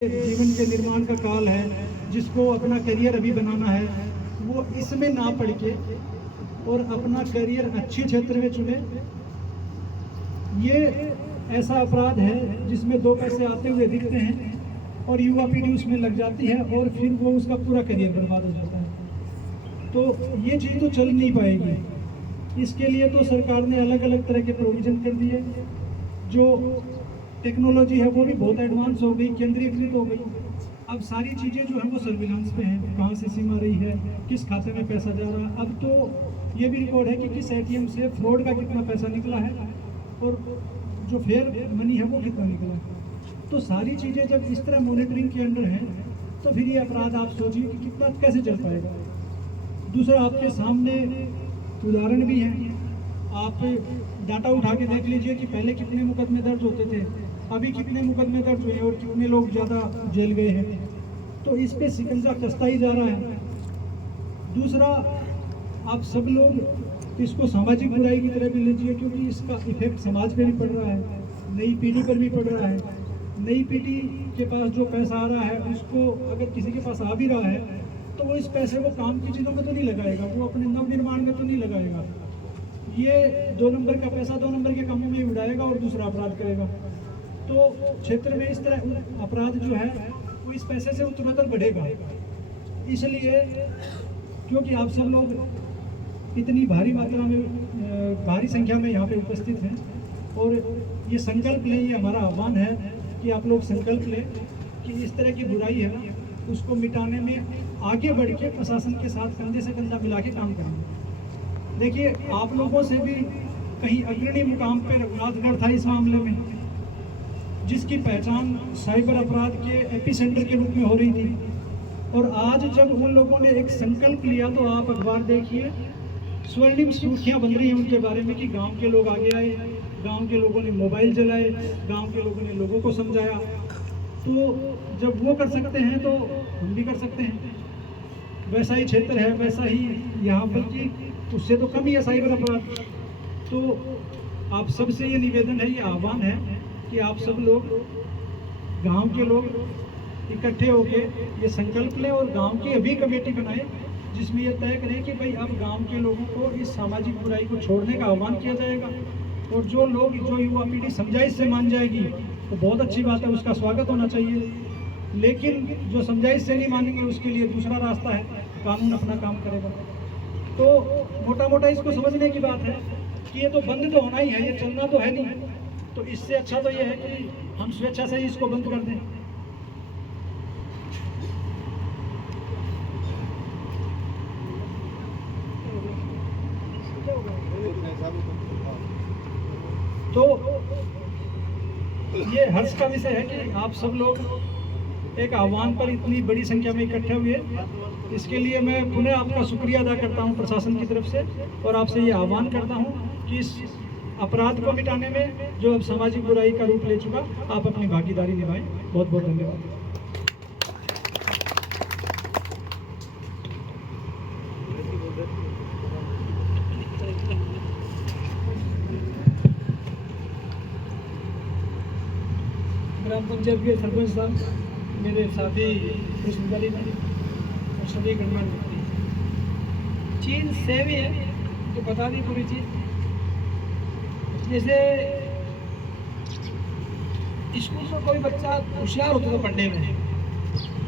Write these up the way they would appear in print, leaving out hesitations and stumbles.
जीवन के निर्माण का काल है, जिसको अपना करियर अभी बनाना है, वो इसमें ना पढ़ के और अपना करियर अच्छे क्षेत्र में चुने। ये ऐसा अपराध है जिसमें दो पैसे आते हुए दिखते हैं और युवा पीढ़ी उसमें लग जाती है और फिर वो उसका पूरा करियर बर्बाद हो जाता है। तो ये चीज़ तो चल नहीं पाएगी। इसके लिए तो सरकार ने अलग अलग तरह के प्रोविज़न कर दिए। जो टेक्नोलॉजी है वो भी बहुत एडवांस हो गई, केंद्रीकृत हो गई। अब सारी चीज़ें जो है वो सर्विलांस पे हैं, कहाँ से सिम आ रही है, किस खाते में पैसा जा रहा है। अब तो ये भी रिकॉर्ड है कि किस एटीएम से फ्रॉड का कितना पैसा निकला है और जो फेयर मनी है वो कितना निकला है। तो सारी चीज़ें जब इस तरह मॉनिटरिंग के अंडर हैं तो फिर ये अपराध आप सोचिए कि कितना कैसे चल पाएगा। दूसरा, आपके सामने उदाहरण भी हैं। आप डाटा उठा के देख लीजिए कि पहले कितने मुकदमे दर्ज होते थे, अभी कितने मुकदमे दर्ज हुए और कितने लोग ज़्यादा जेल गए हैं। तो इस पे शिकंजा कसता ही जा रहा है। दूसरा, आप सब लोग इसको सामाजिक बुराई की तरह भी लीजिए, क्योंकि इसका इफेक्ट समाज पे भी पड़ रहा है, नई पीढ़ी पर भी पड़ रहा है। नई पीढ़ी के पास जो पैसा आ रहा है उसको अगर किसी के पास आ भी रहा है तो वो इस पैसे को काम की चीज़ों में तो नहीं लगाएगा, वो अपने नव निर्माण में तो नहीं लगाएगा। ये 2 नंबर का पैसा 2 नंबर के कामों में उड़ाएगा और दूसरा अपराध करेगा। तो क्षेत्र में इस तरह अपराध जो है वो इस पैसे से उत्तरोत्तर बढ़ेगा। इसलिए क्योंकि आप सब लोग इतनी भारी मात्रा में, भारी संख्या में यहाँ पे उपस्थित हैं और ये संकल्प लें, ये हमारा आह्वान है कि आप लोग संकल्प लें कि इस तरह की बुराई है उसको मिटाने में आगे बढ़ के प्रशासन के साथ कंधे से कंधा मिला के काम करेंगे। देखिए, आप लोगों से भी कहीं अग्रणी मुकाम पे रघुनाथगढ़ था इस मामले में, जिसकी पहचान साइबर अपराध के एपिसेंटर के रूप में हो रही थी। और आज जब उन लोगों ने एक संकल्प लिया तो आप अखबार देखिए, स्वर्णिम सुर्खियां बन रही हैं उनके बारे में कि गांव के लोग आगे आए, गांव के लोगों ने मोबाइल जलाए, गांव के लोगों ने लोगों को समझाया। तो जब वो कर सकते हैं तो हम भी कर सकते हैं। वैसा ही क्षेत्र है, वैसा ही यहाँ, बल्कि उससे तो कम ही है साइबर अपराध। तो आप सबसे ये निवेदन है, ये आह्वान है कि आप सब लोग, गांव के लोग इकट्ठे होके ये संकल्प लें और गांव की अभी कमेटी बनाएं जिसमें ये तय करें कि भाई अब गांव के लोगों को इस सामाजिक बुराई को छोड़ने का आह्वान किया जाएगा। और जो लोग, जो युवा पीढ़ी समझाइश से मान जाएगी तो बहुत अच्छी बात है, उसका स्वागत होना चाहिए। लेकिन जो समझाइश से नहीं मानेंगे उसके लिए दूसरा रास्ता है, कानून अपना काम करेगा। तो मोटा मोटा इसको समझने की बात है कि ये तो बंद तो होना ही है, ये चलना तो है नहीं। तो इससे अच्छा तो ये है कि हम स्वेच्छा से ही इसको बंद कर दें। तो ये हर्ष का विषय है कि आप सब लोग एक आह्वान पर इतनी बड़ी संख्या में इकट्ठे हुए। इसके लिए मैं पुनः आपका शुक्रिया अदा करता हूं प्रशासन की तरफ से, और आपसे ये आह्वान करता हूं कि इस अपराध को मिटाने में जो अब सामाजिक बुराई का रूप ले चुका, आप अपनी भागीदारी निभाएं। बहुत बहुत धन्यवाद। ग्राम पंचायत के सरपंच साहब, मेरे साथी कृष्णदली और सभी गणमान्य व्यक्ति, चीज़ सेम ही है तो बता दी पूरी चीज़। जैसे स्कूल में कोई बच्चा होशियार होता था पढ़ने में,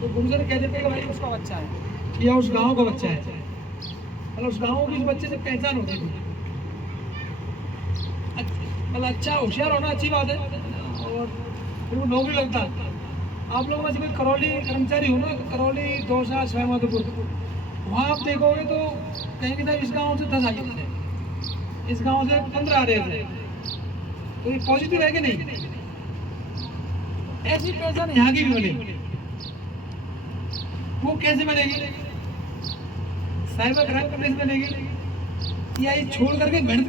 तो गुरुजन कह देते कि भाई उसका बच्चा है या उस गांव का बच्चा है, मतलब उस गांव की उस बच्चे से पहचान होती थी। मतलब अच्छा होशियार होना अच्छी बात है और फिर वो नौकरी लगता। आप लोगों में से कोई करौली कर्मचारी हो ना, करौली, दौसा, श्यामाधोपुर, वहाँ आप देखोगे तो कहेंगे साहब इस गांव से 10 आ गए थे, इस गांव से 15 आ रहे थे। तो ये पॉजिटिव है कि नहीं? ऐसी पहचान यहाँ की भी बनेगी। वो कैसे बनेगी? साइबर क्राइम करने से बनेगी या ये छोड़ करके मेहनत